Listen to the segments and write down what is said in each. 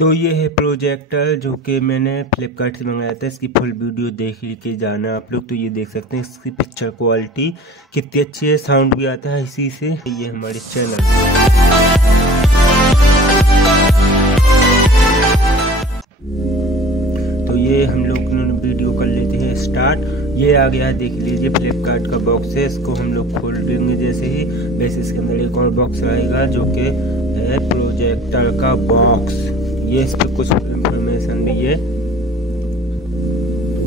तो ये है प्रोजेक्टर जो कि मैंने फ्लिपकार्ट से मंगाया था। इसकी फुल वीडियो देख के जाना आप लोग। तो ये देख सकते हैं इसकी पिक्चर क्वालिटी कितनी अच्छी है, साउंड भी आता है इसी से। ये हमारे चैनल तो ये हम लोग वीडियो कर लेते हैं स्टार्ट। ये आ गया है, देख लीजिए फ्लिपकार्ट का बॉक्स है। इसको हम लोग खोल देंगे जैसे ही, वैसे इसके अंदर एक और बॉक्स आएगा जो कि है प्रोजेक्टर का बॉक्स। ये इस पर कुछ इंफॉर्मेशन भी है।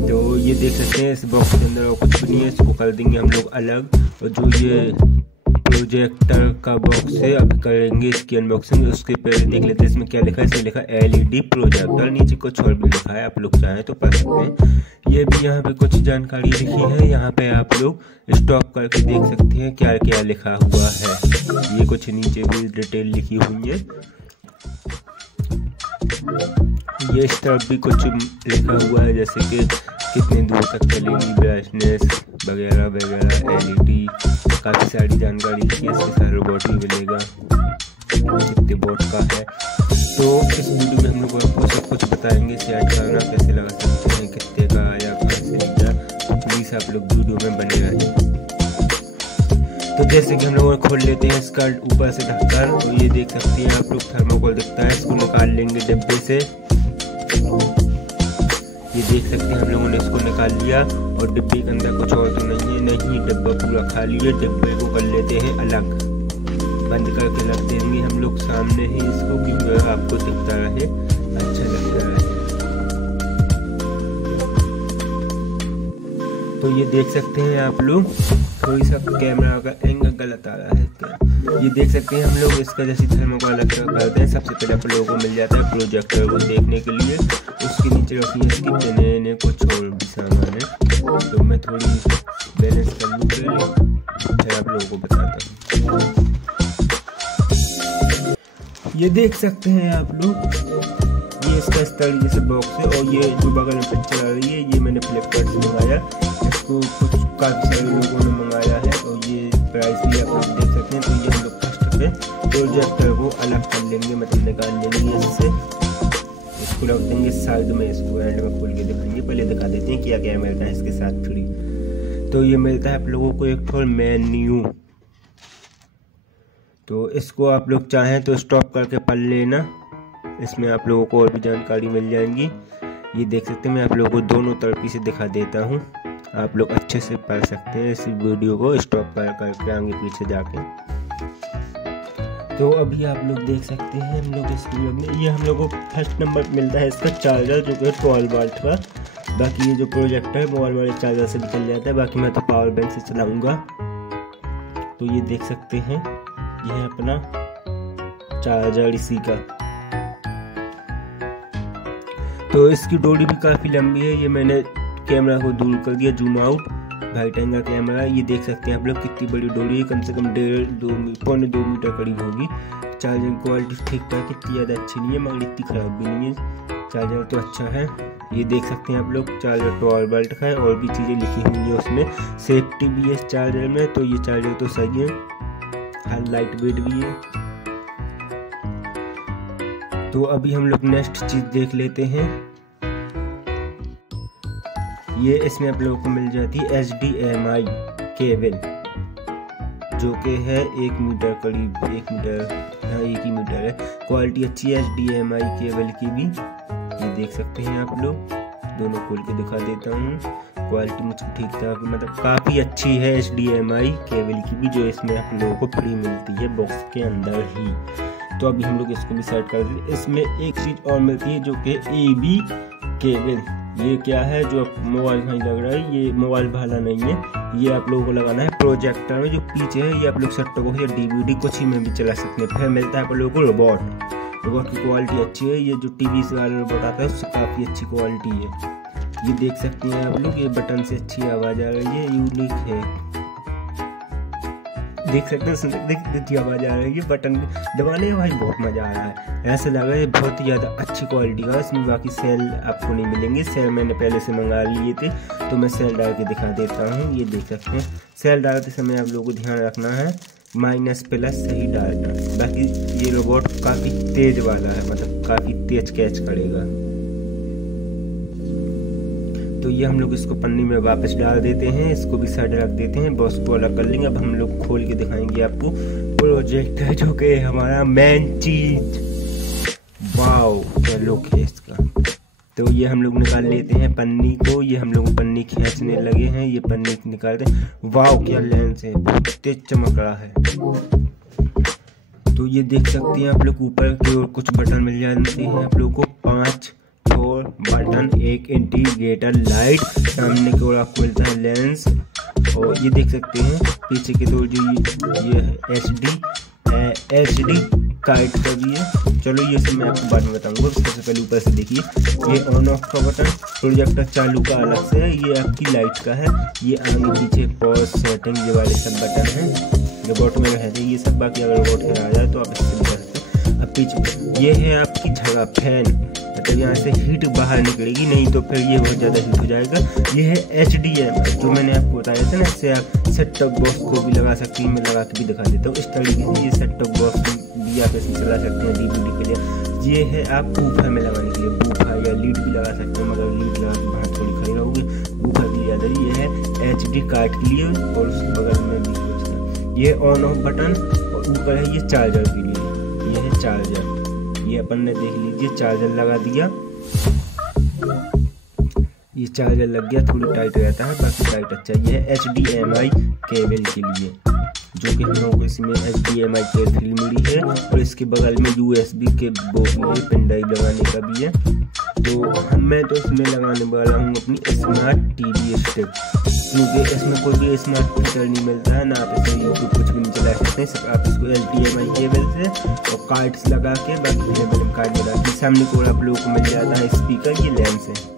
तो ये देख सकते हैं इस बॉक्स के अंदर और कुछ भी नहीं है, इसको कर देंगे हम लोग अलग। और जो ये प्रोजेक्टर का बॉक्स है अभी करेंगे इसकी अनबॉक्सिंग। उसके पहले देख लेते हैं इसमें क्या लिखा है। इसमें लिखा है LED प्रोजेक्टर, नीचे कुछ और भी लिखा है, आप लोग चाहें तो पढ़ सकते हैं। ये भी यहाँ पे कुछ जानकारी लिखी है, यहाँ पे आप लोग स्टॉप करके देख सकते हैं क्या क्या लिखा हुआ है। ये कुछ नीचे भी डिटेल लिखी हुई है। ये इस तरफ भी कुछ लिखा हुआ है, जैसे कि कितने दूर तक चलेगी, ब्राइटनेस वगैरह वगैरह, LED, काफ़ी सारी जानकारी लिखी है। इसके साथ रोबोट भी मिलेगा, कितने वोट का है। तो इस वीडियो में हम लोग आपको सब कुछ बताएंगे, सेट करना कैसे लगा सकते हैं, कितने का आया, कहाँ से लिया। तो प्लीज़ आप लोग वीडियो में बने रहिए। तो जैसे कि हम लोग खोल लेते हैं इसका ऊपर से ढक्कन। तो ये देख सकते हैं आप लोग, थर्मोकोल दिखता है, इसको निकाल लेंगे डिब्बे से। ये देख सकते हैं हम लोगों ने इसको निकाल लिया और डिब्बे के अंदर कुछ और तो नहीं है, नहीं डिब्बा पूरा खाली है। डिब्बे को कर लेते हैं अलग, बंद करके रख देंगे हम लोग सामने ही इसको, क्योंकि आपको दिखता रहे, अच्छा लगता है। तो ये देख सकते हैं आप लोग, थोड़ी सा कैमरा का एंगल गलत आ रहा है क्या। ये देख सकते हैं हम लोग इसका जैसे थर्मोकोल अलग करते हैं। सबसे पहले आप लोगों को मिल जाता है प्रोजेक्टर को देखने के लिए। उसके नीचे रखी है इसकी पेन, कुछ और भी सामान है। तो मैं थोड़ी बैलेंस कर लूँ फिर आप लोगों को बताता हूँ। ये देख सकते हैं आप लोग, ये इसका इस तरीके से बॉक्स है। और ये जो बगल में पिक्चर आ रही है, ये मैंने फ्लिपकार्ट से मंगाया। इसको कुछ काफ़ी सारे लोगों ने मंगाया है और ये प्राइस भी आप लोग देख सकते हैं। तो ये हम लोग फर्स्ट पे प्रोजेक्टर को अलग कर लेंगे, मतलब निकाल लेंगे इससे। इसको रख देंगे साइड में, इसको एंड में खोल के दिखाएंगे। पहले दिखा देते हैं क्या क्या मिलता है इसके साथ फ्री। तो ये मिलता है आप लोगों को एक फुल मेन्यू। तो इसको आप लोग चाहें तो स्टॉप करके पढ़ लेना, इसमें आप लोगों को और भी जानकारी मिल जाएंगी। ये देख सकते हैं, मैं आप लोगों को दोनों तरफ से दिखा देता हूँ, आप लोग अच्छे से पढ़ सकते हैं इस वीडियो को स्टॉप करके आगे पीछे जाके। तो अभी आप लोग देख सकते हैं हम लोग इसको में, ये हम लोग को फर्स्ट नंबर मिलता है इसका चार्जर, जो कि 12 वाट का। बाकी ये जो प्रोजेक्टर है मोबाइल वाले चार्जर से भी चल जाता है, बाकी मैं तो पावर बैंक से चलाऊँगा। तो ये देख सकते हैं, यह है अपना चार्जर इसी का। तो इसकी डोरी भी काफ़ी लंबी है। ये मैंने कैमरा को दूर कर दिया, zoom out, white angle camera. ये देख सकते हैं आप लोग कितनी बड़ी डोरी है, कम से कम 1.5-2 मीटर करीब होगी। चार्जर क्वालिटी ठीक ठाक, इतनी ज़्यादा अच्छी नहीं है मगर इतनी ख़राब भी नहीं है। चार्जर तो अच्छा है। ये देख सकते हैं आप लोग, चार्जर 12 वोल्ट का है और भी चीज़ें लिखी हुई है उसमें। सेफ्टी भी है इस चार्जर में, तो ये चार्जर तो सही है, हर लाइट वेट भी है। तो अभी हम लोग नेक्स्ट चीज़ देख लेते हैं। ये इसमें आप लोगों को मिल जाती है HDMI केबल, जो कि है 1 मीटर करीब, 1 मीटर, हाँ 1 ही मीटर है। क्वालिटी अच्छी है HDMI केबल की भी। ये देख सकते हैं आप लोग, दोनों खोल के दिखा देता हूँ। क्वालिटी मुझको ठीक ठाक, मतलब काफ़ी अच्छी है HDMI केबल की भी, जो इसमें आप लोगों को फ्री मिलती है बॉक्स के अंदर ही। तो अभी हम लोग इसको भी सेट कर देते। इसमें एक चीज़ और मिलती है जो कि AB केबल। ये क्या है, जो मोबाइल में लग रहा है, ये मोबाइल वाला नहीं है। ये आप लोगों को लगाना है प्रोजेक्टर में, जो पीछे है। ये आप लोग सेट को या DVD कुछ ही में भी चला सकते हैं। फिर मिलता है आप लोगों को रोबोट की क्वालिटी अच्छी है। ये जो TV से वाला रोबोट आता है उससे काफ़ी अच्छी क्वालिटी है। ये देख सकते हैं आप लोग, ये बटन से अच्छी आवाज़ आ रही है, यूनिक है। देख सकते हैं, देख आवाज़ आ रही है, बटन दबाने में भाई बहुत मज़ा आ रहा है। ऐसा लग रहा है बहुत ही ज़्यादा अच्छी क्वालिटी का। इसमें बाकी सेल आपको नहीं मिलेंगे, सेल मैंने पहले से मंगा लिए थे, तो मैं सेल डाल के दिखा देता हूँ। ये देख सकते हैं, सेल डालते समय आप लोगों को ध्यान रखना है माइनस प्लस सही डालना। बाकी ये रोबोट काफ़ी तेज वाला है, मतलब काफ़ी तेज कैच करेगा। तो ये हम लोग इसको पन्नी में वापस डाल देते हैं, इसको भी साइड रख देते हैं, बॉक्स को अलग कर लेंगे। अब हम लोग खोल के दिखाएंगे आपको प्रोजेक्ट है जो कि हमारा मेन चीज। वाओ क्या लुक है इसका। तो ये हम लोग निकाल लेते हैं पन्नी को, ये हम लोग पन्नी खींचने लगे हैं, ये पन्नी निकालते हैं। वाओ क्या लेंस है, बहुत तेज चमक रहा है। तो ये देख सकते हैं आप लोग ऊपर की ओर कुछ बटन मिल जाते हैं आप लोग को, 5 4 बटन, एक इंडिकेटर लाइट, सामने की ओर आपको मिलता है लेंस। और ये देख सकते हैं पीछे की ओर जो ये HD काइट का भी है। चलो ये सब मैं आपको बाद में बताऊंगा। सबसे पहले ऊपर से देखिए, ये ऑन ऑफ का बटन, प्रोजेक्टर चालू का अलग से है, ये आपकी लाइट का है, ये आगे पीछे पॉज सेटिंग ये वाले सब बटन हैं, रोबोट में रहते हैं ये सब। बाकी अगर रोबोट आ जाए तो आप इससे कर सकते हैं। अब पीछे ये है आपकी जगह फैन, मतलब यहाँ से हीट बाहर निकलेगी, नहीं तो फिर ये बहुत ज़्यादा हीट हो जाएगा। ये है HDMI जो मैंने आपको बताया था ना, इससे आप सेट टॉप बॉक्स को भी लगा सकते हैं। मैं लगा के भी दिखा देता हूँ। इस तरीके से ये सेट टॉप बॉक्स भी आप इसमें चला सकते हैं DVD के लिए। ये है आप बूफर में लगाने के लिए, बूफर या लीड भी लगा सकते हैं, मगर लीड लगा के बाहर थोड़ी खड़ी रहोगे, बूफर भी ज़्यादा। ये है HD कार्ड के लिए, और उसके बगल में भी कुछ है, ये ऑन ऑफ बटन, और ऊपर है ये चार्जर के लिए, ये है चार्जर। ये अपन ने देख लीजिए चार्जर लगा दिया, ये चार्जर लग गया, थोड़ी टाइट रहता है, बाकी टाइट अच्छा। ये है HDMI केबल के लिए, जो कि हम लोगों को इसमें HDMI केबल मिली है, और इसके बगल में USB के वो भी है, पेन ड्राइव लगाने का भी है। तो मैं तो इसमें लगाने वाला हूँ अपनी स्मार्ट TV स्टिक, क्योंकि इसमें कोई भी स्मार्ट फीचर नहीं मिलता है ना, आप इसमें यूट्यूब कुछ भी नहीं चला सकते हैं, सिर्फ आप इसको HDMI केबल से और कार्ड्स लगा के, बाकी कार्ड लगा के सामने को आप लोगों को मिल जाता है स्पीकर, ये लेंस है।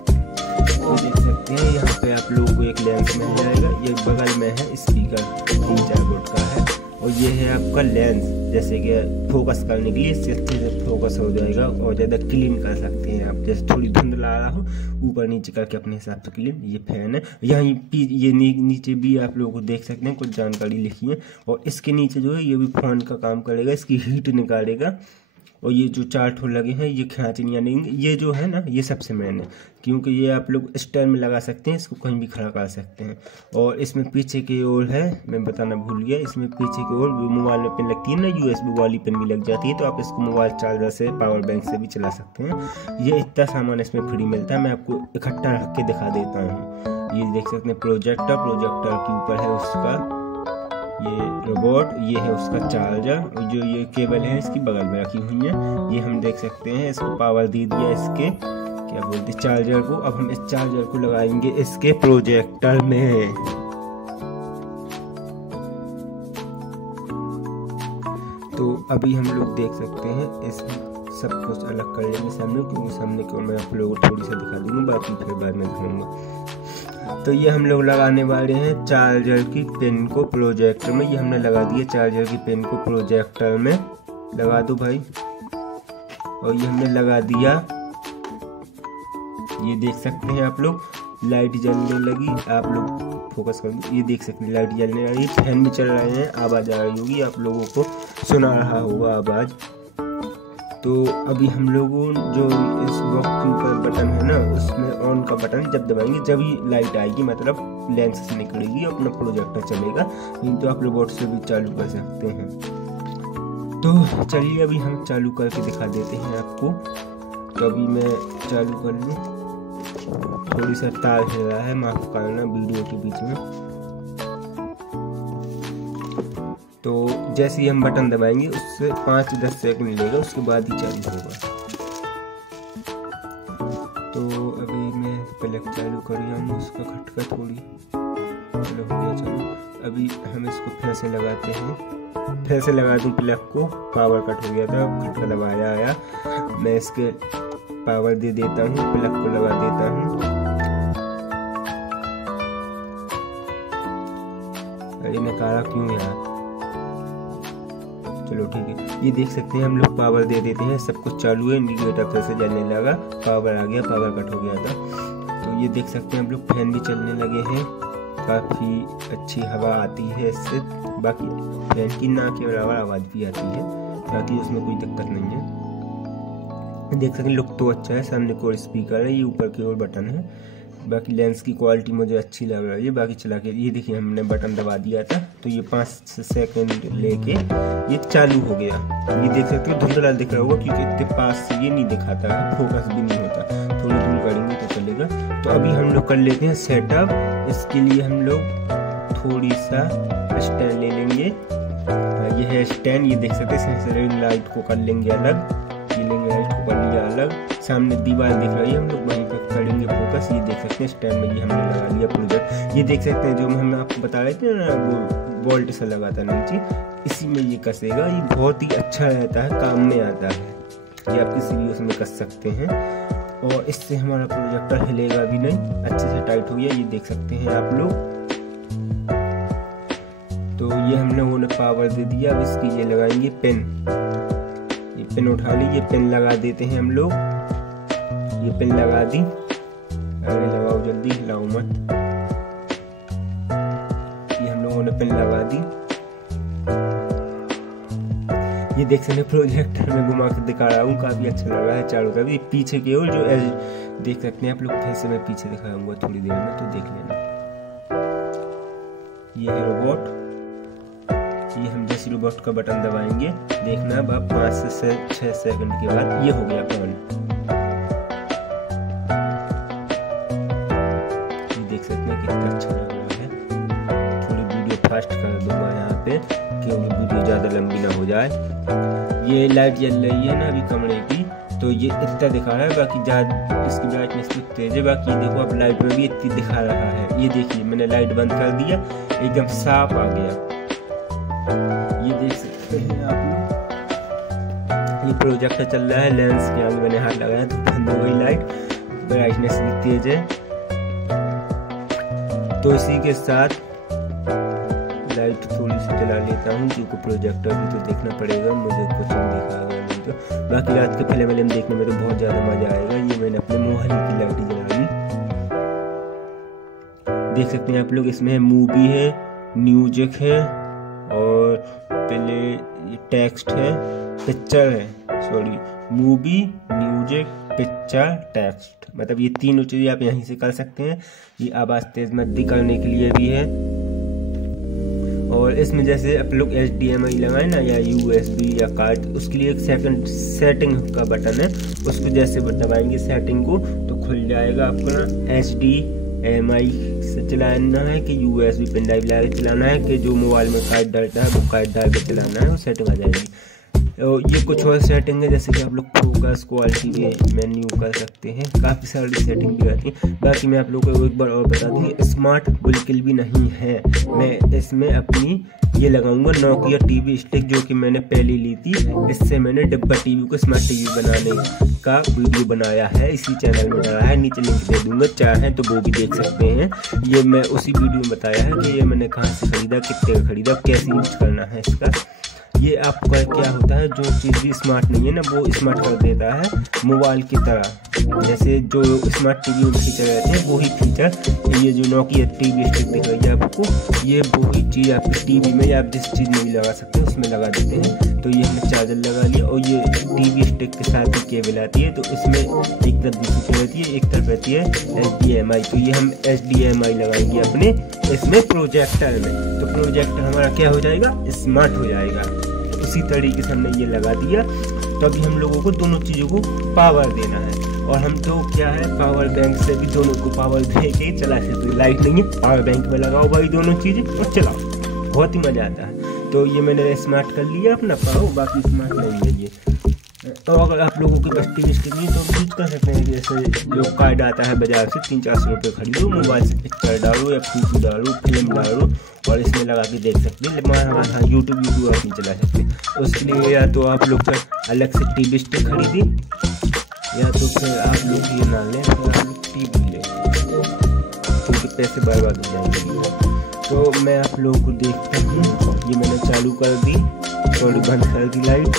तो देख सकते हैं यहाँ पे आप लोगों को एक लेंस मिल जाएगा, ये बगल में है स्पीकर 3-4 वोल्ट का है, और ये है आपका लेंस, जैसे कि फोकस करने के लिए, इससे अच्छे से फोकस हो जाएगा और ज़्यादा क्लीन कर सकते हैं आप, जैसे थोड़ी धुंधला आ रहा हो ऊपर नीचे करके अपने हिसाब से क्लीन। ये फैन है, यहाँ ये नीचे भी आप लोगों को देख सकते हैं कुछ जानकारी लिखी है, और इसके नीचे जो है ये भी फैन का काम करेगा, इसकी हीट निकालेगा। और ये जो 4 ठो लगे हैं ये खींचने नहीं, ये जो है ना ये सबसे मेन है, क्योंकि ये आप लोग स्टैंड में लगा सकते हैं, इसको कहीं भी खड़ा कर सकते हैं। और इसमें पीछे की ओर है, मैं बताना भूल गया, इसमें पीछे की ओर मोबाइल में पिन लगती है ना, USB वाली पिन भी लग जाती है, तो आप इसको मोबाइल चार्जर से, पावर बैंक से भी चला सकते हैं। ये इतना सामान इसमें फ्री मिलता है, मैं आपको इकट्ठा रख के दिखा देता हूँ। ये देख सकते हैं प्रोजेक्टर के ऊपर है उसका ये रोबोट, ये है उसका चार्जर, और जो ये केबल है इसकी बगल में रखी हुई है, ये हम देख सकते हैं। इसको पावर दे दिया इसके क्या बोलते चार्जर को। अब हम इस चार्जर को लगाएंगे इसके प्रोजेक्टर में। तो अभी हम लोग देख सकते हैं इसमें सब कुछ अलग कर लेंगे सामने, क्योंकि सामने को मैं आप लोगों को थोड़ी सा दिखा दूंगा, बाकी फिर बाद में दिखाऊंगा। तो ये हम लोग लगाने वाले हैं चार्जर की पिन को प्रोजेक्टर में, ये हमने लगा दिया चार्जर की पिन को प्रोजेक्टर में, लगा दो भाई। और ये हमने लगा दिया, ये देख सकते हैं आप लोग लाइट जलने लगी, आप लोग फोकस कर दो, ये देख सकते हैं लाइट जलने लगी, फैन भी चल रहे हैं, आवाज़ आ रही होगी, आप लोगों को सुना रहा होगा आवाज़। तो अभी हम लोगों जो इस बॉक्स के ऊपर बटन है ना, उसमें ऑन का बटन जब दबाएंगे जब ही लाइट आएगी, मतलब लेंस से निकलेगी, अपना प्रोजेक्टर चलेगा, नहीं तो आप रोबोट से भी चालू कर सकते हैं। तो चलिए अभी हम चालू करके दिखा देते हैं आपको। तो अभी मैं चालू कर लूँ, थोड़ी सा तार हिल रहा है, माफ करना वीडियो के बीच में। तो जैसे ही हम बटन दबाएंगे उससे 5-10 सेकंड लेगा, उसके बाद ही चालू होगा। तो अभी मैं प्लग चालू कर रहा हूँ, उसका खटका थोड़ी चलो हो गया चालू। अभी हम इसको फिर से लगाते हैं, फिर से लगा दूँ प्लग को, पावर कट हो गया था, खटका दबाया आया, मैं इसके पावर दे देता हूँ, प्लग को लगा देता हूँ। अरे नकारा क्यों यार, चलो ठीक है। ये देख सकते हैं हम लोग पावर दे देते हैं, सब कुछ चालू है, इंडिकेटर फिर से जलने लगा, पावर आ गया, पावर कट हो गया था। तो ये देख सकते हैं हम लोग फैन भी चलने लगे हैं, काफ़ी अच्छी हवा आती है इससे। बाकी फैन की ना के बराबर आवाज़ भी आती है, बाकी उसमें कोई दिक्कत नहीं है। देख सकते हैं लुक तो अच्छा है। सामने को स्पीकर है, ये ऊपर की ओर बटन है। बाकी लेंस की क्वालिटी मुझे अच्छी लग रही है। बाकी चला के ये देखिए हमने बटन दबा दिया था तो ये 5 सेकंड लेके ये चालू हो गया। ये देख सकते हो धुंधला दिख रहा होगा क्योंकि इतने पास से ये नहीं दिखाता है, फोकस भी नहीं होता। थोड़ी दूर करेंगे तो चलेगा। तो अभी हम लोग कर लेते हैं सेटअप। इसके लिए हम लोग थोड़ी सा स्टैंड ले लेंगे। ये है स्टैंड, ये देख सकते हैं। सेंसर लाइट को कर लेंगे अलग, ये लेंगे लाइट को कर लिया अलग। सामने दीवार दिख रही है, हम लोग वहीं पर करेंगे फोकस। ये देख सकते हैं स्टैंड में ये हमने लगा लिया प्रोजेक्ट। ये देख सकते हैं जो हम आपको बता रहे थे ना, वो बोल्ट से लगा था नीचे, इसी में ये कसेगा। ये बहुत ही अच्छा रहता है, काम में आता है। ये आप किसी भी उसमें कस सकते हैं और इससे हमारा प्रोजेक्टर हिलेगा भी नहीं, अच्छे से टाइट हो गया। ये देख सकते हैं आप लोग। तो ये हम लोगों ने पावर दे दिया। अब इसकी ये लगाएंगे पेन। ये पेन उठा ली, ये पेन लगा देते हैं हम लोग। ये पेन लगा दी, अरे लगाओ जल्दी, हिलाओ मत। ये हम लोगों ने पेन लगा दी। ये देख सकते हैं प्रोजेक्टर में घुमा के दिखा रहा हूँ, काफी अच्छा लग रहा है चारों का भी। पीछे की ओर जो देख सकते हैं आप लोग, फिर से मैं पीछे दिखाऊंगा थोड़ी देर में, तो देख लेना। ये है रोबोट। ये हम जैसे रोबोट का बटन दबाएंगे, देखना अब आप 5 से 6 सेकंड के बाद ये हो गया ऑन। ये देख सकते हैं कितना अच्छा लग रहा है। थोड़ी वीडियो फास्ट कर दूंगा यहाँ पे क्योंकि वीडियो ज़्यादा लंबी ना हो जाए। ये लाइट जल रही है ना अभी कमरे की, तो ये इतना दिखा रहा है। बाकी ज़्यादा इसकी ब्राइटनेस भी तेज है। बाकी देखो अब लाइट में भी इतनी दिखा रहा है। ये देखिए मैंने लाइट बंद कर दिया, एकदम साफ आ गया। ये देख सकते हैं आप लोग, ये प्रोजेक्टर चल रहा है। लेंस के आगे मैंने हाथ लगाया तो बंद हो गई लाइट, ब्राइटनेस भी तेज है। तो इसी के साथ लाइट थोड़ी सी जला लेता हूँ क्योंकि प्रोजेक्टर भी तो देखना पड़ेगा, मुझे कुछ नहीं दिखाएगा नहीं तो। बाकी रात के फिल्म देखने में तो बहुत ज़्यादा मज़ा आएगा। ये मैंने अपने मोबाइल की लाइट जला ली। देख सकते हैं आप लोग, इसमें मूवी है, म्यूजिक है और पहले ये टेक्स्ट है, पिक्चर है, sorry movie, music, picture, text, मतलब ये तीनों चीज़ें आप यहीं से कर सकते हैं। ये आवाज़ तेज मद्दी करने के लिए भी है। और इसमें जैसे आप लोग HDMI लगाए ना या USB या कार्ड, उसके लिए एक सेकंड सेटिंग का बटन है, उसको जैसे दबाएंगे सेटिंग को तो खुल जाएगा। आपको ना HDMI से चलाना है कि USB पेन ड्राइव लगा के चलाना है कि जो मोबाइल में कार्ड डालता है वो कार्ड डाल के चलाना है, वो सेटिंग आ जाएगी। ये कुछ और सेटिंग है जैसे कि आप लोग फोकस, क्वालिटी भी मेन्यू कर सकते हैं, काफ़ी सारी सेटिंग भी आती है। बाकी मैं आप लोगों को एक बार और बता दूँ, स्मार्ट बिल्कुल भी नहीं है। मैं इसमें अपनी ये लगाऊंगा नोकिया टीवी स्टिक जो कि मैंने पहले ली थी। इससे मैंने डिब्बा टीवी को स्मार्ट टीवी बनाने का वीडियो बनाया है, इसी चैनल में डाला है, नीचे लिंक दे दूंगा, चाहें तो वो भी देख सकते हैं। ये मैं उसी वीडियो में बताया है कि ये मैंने कहाँ से खरीदा, कितने का खरीदा, कैसे यूज करना है इसका। ये आपका क्या होता है, जो चीज़ भी स्मार्ट नहीं है ना वो स्मार्ट कर देता है मोबाइल की तरह। जैसे जो स्मार्ट टीवी में फीचर रहते हैं वही फीचर ये जो नोकिया टीवी स्टिक दिख रही है आपको, ये वही चीज़ आपकी टीवी में या आप जिस चीज़ में भी लगा सकते हैं उसमें लगा देते हैं। तो ये हमने चार्जर लगा लिया और ये टीवी स्टिक के साथ ही केबल आती है, तो इसमें एक तरफ दूसरी रहती है, एक तरफ रहती है HDMI। तो ये हम HDMI लगाएंगे अपने इसमें प्रोजेक्टर में, तो प्रोजेक्टर हमारा क्या हो जाएगा, स्मार्ट हो जाएगा। उसी तरीके से हमने ये लगा दिया। तो अभी हम लोगों को दोनों चीज़ों को पावर देना है और हम तो क्या है पावर बैंक से भी दोनों को पावर दे के चला सकते। लाइट नहीं है, पावर बैंक में लगाओ भाई दोनों चीज़ें और चलाओ, बहुत ही मज़ा आता है। तो ये मैंने स्मार्ट कर लिया अपना पावर, बाकी स्मार्ट नहीं है ये। तो अगर आप लोगों के पास टीवी स्टिक नहीं तो यूज कर सकते हैं, जैसे जो कार्ड आता है बाजार से 300-400 रुपये खरीदो, मोबाइल से पिक्चर डालो या फोटो डालो, फिल्म डालो और इसमें लगा के देख सकते हैं। हाँ यूट्यूब आप नहीं चला सकते, उसके लिए या तो आप लोग अलग से टीवी स्टिक खरीदें या तो फिर आप लोग ये ना लें, फिर आप लोग टीवी लें क्योंकि पैसे बर्बाद हो जाएंगे। तो मैं आप लोगों को देखता हूँ, ये मैंने चालू कर दी, थोड़ी बंद कर दी लाइट।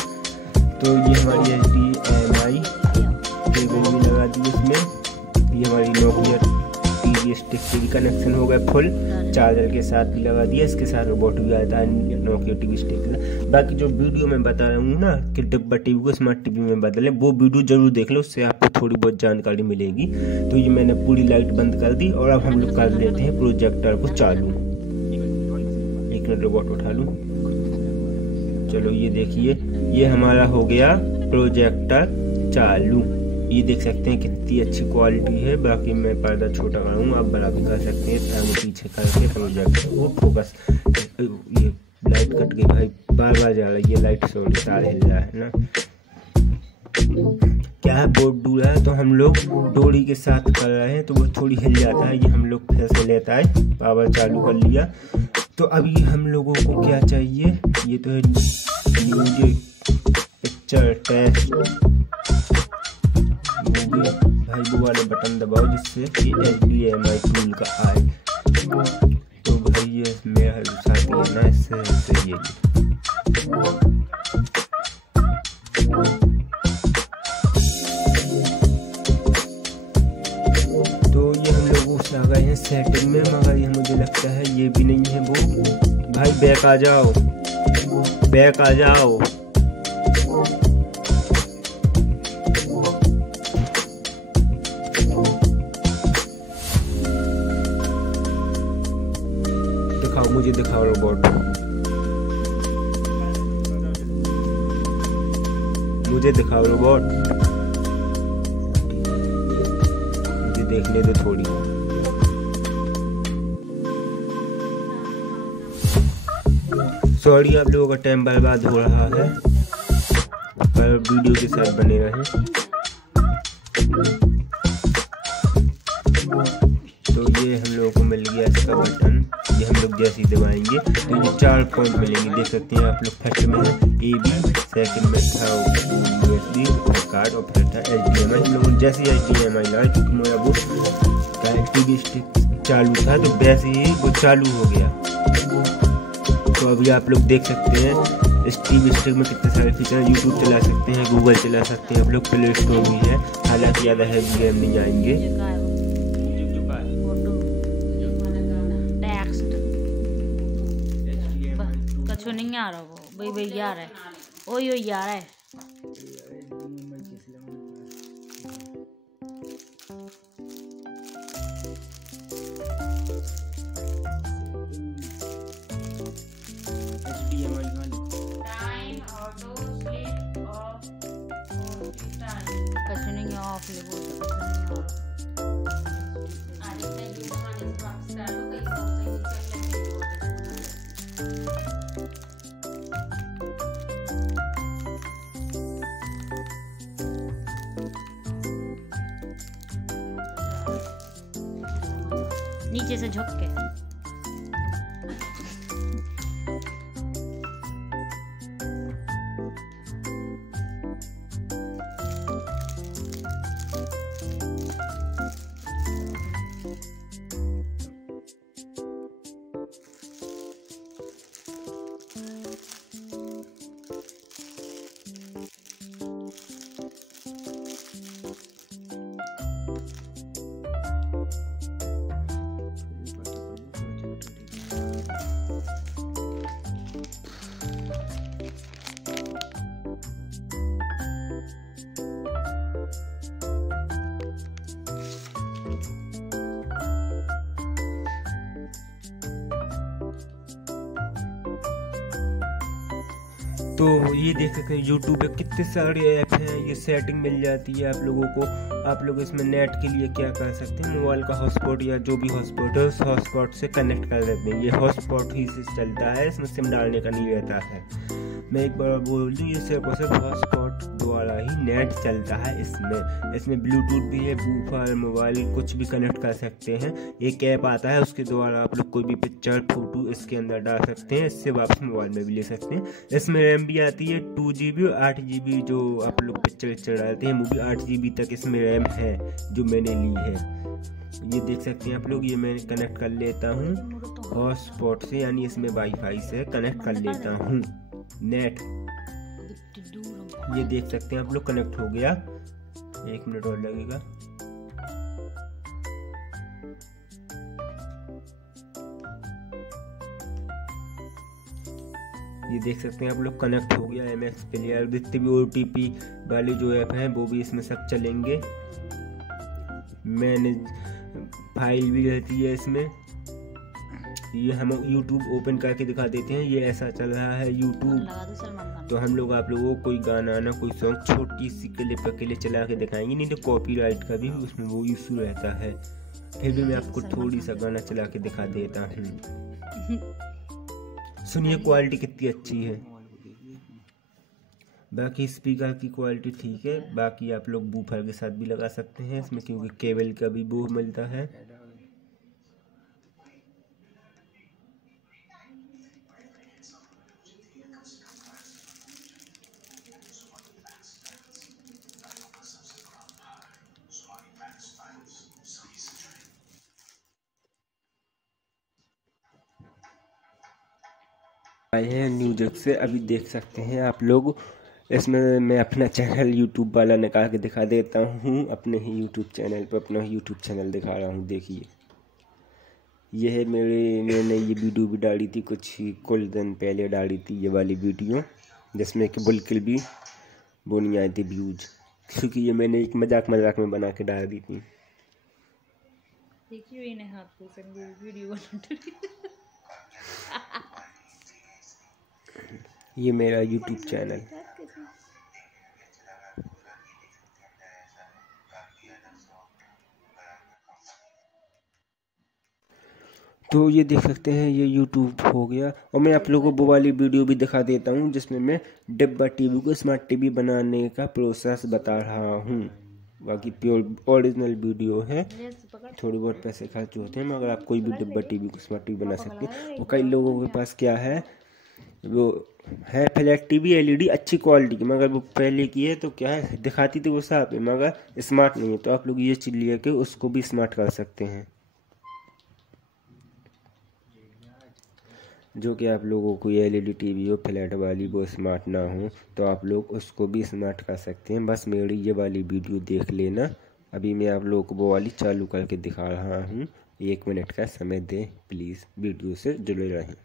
तो ये हमारी HDMI केबल भी लगा दी इसमें, ये हमारी नोकिया टीवी स्टिक इससे भी कनेक्शन हो गया फुल, चार्जर के साथ भी लगा दिया, इसके साथ रोबोट भी आता है नोकिया टीवी स्टिक का। बाकी जो वीडियो मैं बता रहा हूँ ना कि डिब्बा टीवी को स्मार्ट टीवी में बदले, वो वीडियो जरूर देख लो, उससे आपको थोड़ी बहुत जानकारी मिलेगी। तो ये मैंने पूरी लाइट बंद कर दी और अब हम लोग कर लेते हैं प्रोजेक्टर को चालू। एक मिनट रोबोट उठा लूँ। चलो ये देखिए, ये हमारा हो गया प्रोजेक्टर चालू। ये देख सकते हैं कितनी अच्छी क्वालिटी है। बाकी मैं पर्दा छोटा कराऊँ, आप बड़ा भी कर सकते हैं, आगे पीछे करके प्रोजेक्टर को फोकस। ये लाइट कट गई भाई, बार बार जा रहा है ये लाइट, सॉरी तार हिल रहा है ना, क्या है बोर्ड डूला है तो हम लोग डोरी के साथ कर रहे हैं तो वो थोड़ी हिल जाता है। ये हम लोग फिर से लेता है, पावर चालू कर लिया। तो अभी हम लोगों को क्या चाहिए, ये तो है म्यूजिक पिक्चर टेस्ट, भाई वो वाले बटन दबाओ जिससे कि HDMI टूल का आए। तो भाई ये मेरा साथी है ना, इससे ये तो ये हम लोग आ गए हैं सेटिंग में, मगर ये मुझे लगता है ये भी नहीं है वो। भाई बैक आ जाओ, बैक आ जाओ। मुझे दिखाओ रोबोट, मुझे दिखाओ रोबोट, मुझे देखने दो थोड़ी। सॉरी आप लोगों का टाइम बर्बाद हो रहा है, पर वीडियो के साथ बने रहें। तो ये हम लोगों को मिल गया इसका बटन, ये हम लोग जैसे ही दबाएंगे तो ये 4 पॉइंट मिलेंगे, देख सकते हैं आप लोग। फर्स्ट में है AB, सेकंड में था USB कार्ड और फिर था HDMI। हम लोगों जैसे ही HDMI लगा, क्योंकि मेरा वो टीवी स्टिक चालू था तो वैसे ही वो चालू हो गया। तो अभी आप लोग देख सकते हैं इस टीवी स्टिक में कितने सारे फीचर हैं। यूट्यूब चला सकते हैं, गूगल चला सकते हैं, आप लोग प्ले स्टोर भी है। हालांकि ज़्यादा हैवी गेम नहीं आएंगे। कछु नहीं आ रहा, वो भाई आ रहा है, ओही आ रहा है। कछु नहीं ऑफ नीचे से झुक के। तो ये देख सकते हैं यूट्यूब पे कितने सारे ऐप हैं, ये सेटिंग मिल जाती है आप लोगों को। आप लोग इसमें नेट के लिए क्या कर सकते हैं, मोबाइल का हॉटस्पॉट या जो भी हॉटस्पॉट है उस हॉटस्पॉट से कनेक्ट कर देते हैं। ये हॉटस्पॉट ही से चलता है, इसमें सिम डालने का नहीं रहता है। मैं एक बार बोल दूँ, ये सिर्फ और सिर्फ हॉटस्पॉट द्वारा ही नेट चलता है। इसमें ब्लूटूथ भी है, वूफर मोबाइल कुछ भी कनेक्ट कर सकते हैं। एक ऐप आता है, उसके द्वारा आप लोग कोई भी पिक्चर फोटो इसके अंदर डाल सकते हैं, इससे वापस मोबाइल में भी ले सकते हैं। इसमें रैम भी आती है 2GB और 8GB, जो आप लोग पिक्चर डालते हैं वो भी 8GB तक इसमें रैम है जो मैंने ली है। ये देख सकते हैं आप लोग, ये मैं कनेक्ट कर लेता हूँ हॉटस्पॉट से, यानी इसमें वाईफाई से कनेक्ट कर लेता हूँ नेट। ये देख सकते हैं आप लोग कनेक्ट हो गया, 1 मिनट और लगेगा। ये देख सकते हैं आप लोग, कनेक्ट हो गया MX प्लेयर। जितने भी OTP वाले जो ऐप हैं वो भी इसमें सब चलेंगे। मैनेज फाइल भी रहती है इसमें। ये हम YouTube ओपन करके दिखा देते हैं। ये ऐसा चल रहा है YouTube। तो हम लोग आप लोगों को कोई गाना ना कोई सॉन्ग छोटी सी क्लिप अकेले चला के दिखाएंगे, नहीं तो कॉपीराइट का भी उसमें वो इशू रहता है। फिर भी मैं आपको थोड़ी सा गाना चला के दिखा देता हूँ। सुनिए क्वालिटी कितनी अच्छी है। बाकी स्पीकर की क्वालिटी ठीक है। बाकी आप लोग बूफर के साथ भी लगा सकते हैं इसमें, क्योंकि केबल का भी वो मिलता है। आए हैं न्यूज़ से, अभी देख सकते हैं आप लोग। इसमें मैं अपना चैनल YouTube वाला निकाल के दिखा देता हूँ। अपने ही YouTube चैनल पर अपना YouTube चैनल दिखा रहा हूँ। देखिए ये है मैंने ये वीडियो भी डाली थी कुछ दिन पहले डाली थी, ये वाली वीडियो, जिसमें कि बिल्कुल भी वो नहीं आए थे व्यूज, क्योंकि ये मैंने एक मजाक में बना के डाल दी थी। ये मेरा YouTube चैनल। तो ये देख सकते हैं ये YouTube हो गया। और मैं आप लोगों को वो वाली वीडियो भी दिखा देता हूँ जिसमें मैं डिब्बा टीवी को स्मार्ट टीवी बनाने का प्रोसेस बता रहा हूँ। बाकी प्योर ओरिजिनल वीडियो है। थोड़े बहुत पैसे खर्च होते हैं, मगर आप कोई भी डिब्बा टीवी को स्मार्ट टीवी बना सकते हैं। और कई लोगों के पास क्या है, वो है फ्लैट टीवी LED अच्छी क्वालिटी की, मगर वो पहले की है तो क्या है दिखाती थी वो साफ है, मगर स्मार्ट नहीं है। तो आप लोग ये चीज लिया के उसको भी स्मार्ट कर सकते हैं। जो कि आप लोगों को LED टीवी हो फ्लैट वाली वो स्मार्ट ना हो, तो आप लोग उसको भी स्मार्ट कर सकते हैं। बस मेरी ये वाली वीडियो देख लेना। अभी मैं आप लोगों को वो वाली चालू करके दिखा रहा हूँ। 1 मिनट का समय दें प्लीज़, वीडियो से जुड़े रहें।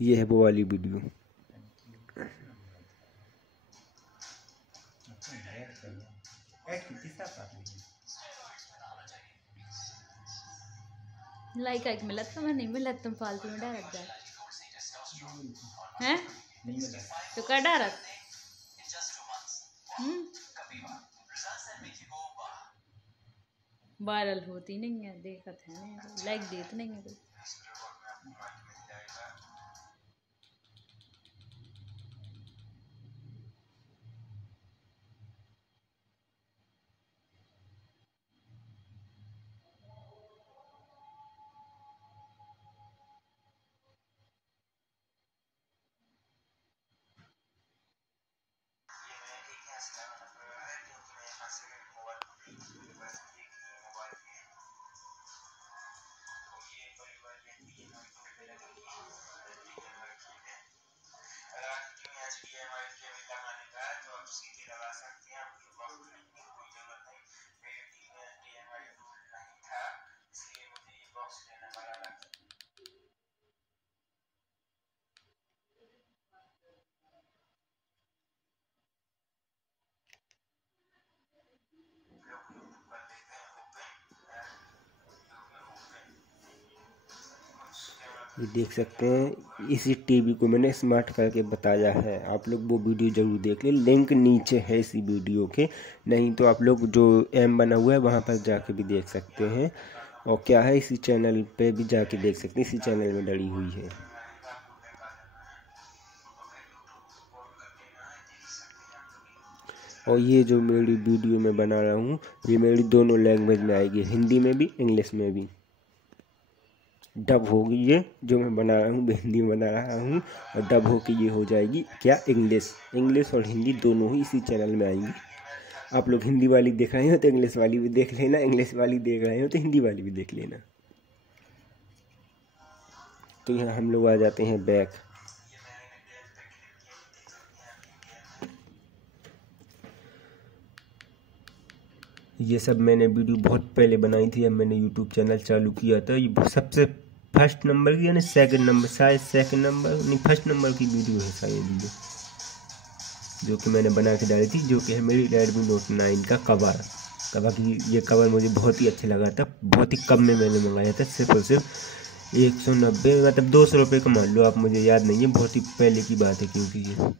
ये है वो वाली वीडियो। लाइक आइक मिला तो मैं नहीं मिला, तुम फालतू में डायरेक्ट जाए हैं तो कर डायरेक्ट वायरल होती नहीं है, देखत है नहीं, लाइक देते नहीं है कोई। ये देख सकते हैं, इसी टीवी को मैंने स्मार्ट करके बताया है। आप लोग वो वीडियो ज़रूर देख लें, लिंक नीचे है इसी वीडियो के। नहीं तो आप लोग जो M बना हुआ है वहाँ पर जाके भी देख सकते हैं। और क्या है, इसी चैनल पे भी जाके देख सकते हैं, इसी चैनल में डली हुई है। और ये जो मेरी वीडियो में बना रहा हूँ, ये मेरी दोनों लैंग्वेज में आएगी, हिंदी में भी इंग्लिश में भी। डब होगी ये जो मैं बना रहा हूँ, हिंदी में बना रहा हूँ, और डब होके ये हो जाएगी क्या, इंग्लिश और हिंदी दोनों ही इसी चैनल में आएंगी। आप लोग हिंदी वाली देख रहे हो तो इंग्लिश वाली भी देख लेना, इंग्लिश वाली देख रहे हो तो हिंदी वाली भी देख लेना। तो यहाँ हम लोग आ जाते हैं बैक। ये सब मैंने वीडियो बहुत पहले बनाई थी, अब मैंने YouTube चैनल चालू किया था। ये सबसे फर्स्ट नंबर की यानी सेकंड नंबर, शायद सेकंड नंबर नहीं फर्स्ट नंबर की वीडियो है शायद ये, जो कि मैंने बना के डाली थी, जो कि है मेरी Redmi Note 9 का कवर की। ये कवर मुझे बहुत ही अच्छा लगा था, बहुत ही कम में मैंने मंगाया था, सिर्फ और सिर्फ 190 मतलब 200 रुपये का मान लो आप, मुझे याद नहीं है, बहुत ही पहले की बात है क्योंकि ये।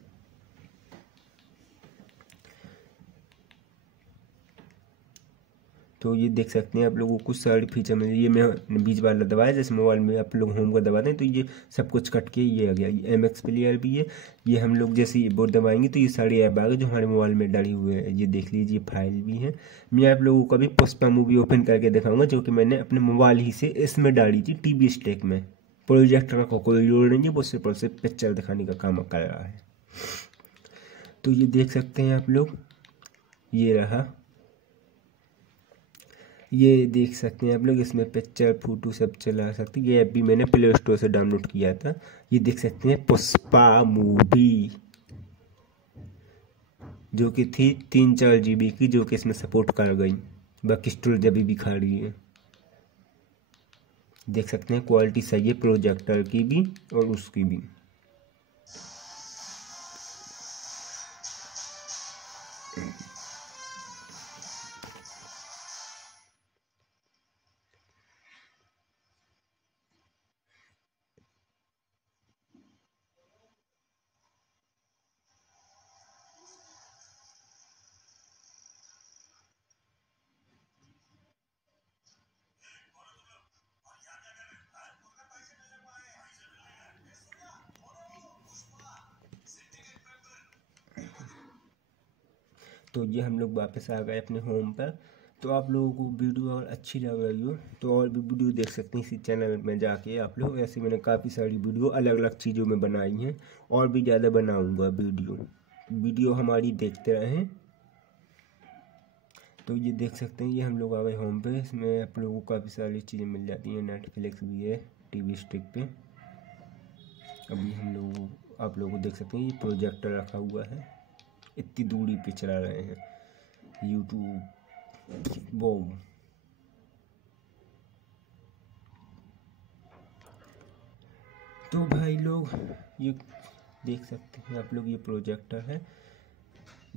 तो ये देख सकते हैं आप लोगों को कुछ सारे फीचर में, ये मैं बीच वाला दबाया, जैसे मोबाइल में आप लोग होम का दबाते हैं तो ये सब कुछ कट के ये आ गया। ये MX प्लेयर भी है, ये हम लोग जैसे ये बोर्ड दबाएंगे तो ये सारे ऐप आ गए जो हमारे मोबाइल में डली हुए हैं। ये देख लीजिए फाइल भी है। मैं आप लोगों को भी पुष्पा मूवी ओपन करके दिखाऊंगा, जो कि मैंने अपने मोबाइल ही से इसमें डाली थी TV स्टिक में। प्रोजेक्टर का कोई लोड नहीं है, वो सिर्फ और सिर्फ पिक्चर दिखाने का काम कर रहा है। तो ये देख सकते हैं आप लोग, ये रहा, ये देख सकते हैं आप लोग, इसमें पिक्चर फोटो सब चला सकते हैं। ये ऐप भी मैंने प्ले स्टोर से डाउनलोड किया था। ये देख सकते हैं पुष्पा मूवी, जो कि थी 3-4 GB की, जो कि इसमें सपोर्ट कर गई, बाकी स्टोरेज अभी भी खा रही है। देख सकते हैं क्वालिटी सही है प्रोजेक्टर की भी और उसकी भी। तो ये हम लोग वापस आ गए अपने होम पर। तो आप लोगों को वीडियो और अच्छी लग रही हो तो और भी वीडियो देख सकते हैं इसी चैनल में जाके आप लोग। ऐसे मैंने काफ़ी सारी वीडियो अलग अलग चीज़ों में बनाई हैं, और भी ज़्यादा बनाऊंगा वीडियो हमारी देखते रहें। तो ये देख सकते हैं, ये हम लोग आ गए होम पे। इसमें आप लोगों को काफ़ी सारी चीज़ें मिल जाती हैं, नेटफ्लिक्स भी है TV स्टिक पे। अभी आप लोगों को देख सकते हैं, ये प्रोजेक्टर रखा हुआ है, इतनी दूरी पे चला रहे हैं YouTube वो। तो भाई लोग ये देख सकते हैं आप लोग, ये प्रोजेक्टर है,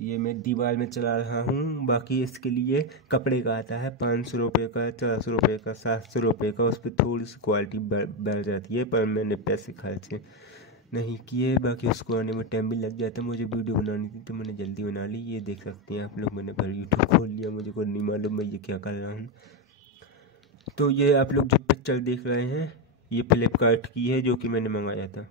ये मैं दीवार में चला रहा हूँ। बाकी इसके लिए कपड़े का आता है 500 रुपये का, 400 रुपये का, 700 रुपये का। उस पर थोड़ी सी क्वालिटी बढ़ जाती है, पर मैंने पैसे खर्चे नहीं किए। बाकी उसको आने में टाइम भी लग जाता है, मुझे वीडियो बनानी थी तो मैंने जल्दी बना ली। ये देख सकते हैं आप लोग, मैंने फिर YouTube खोल लिया, मुझे को नहीं मालूम मैं ये क्या कर रहा हूँ। तो ये आप लोग जो पिक्चर देख रहे हैं, ये फ्लिपकार्ट की है, जो कि मैंने मंगाया था।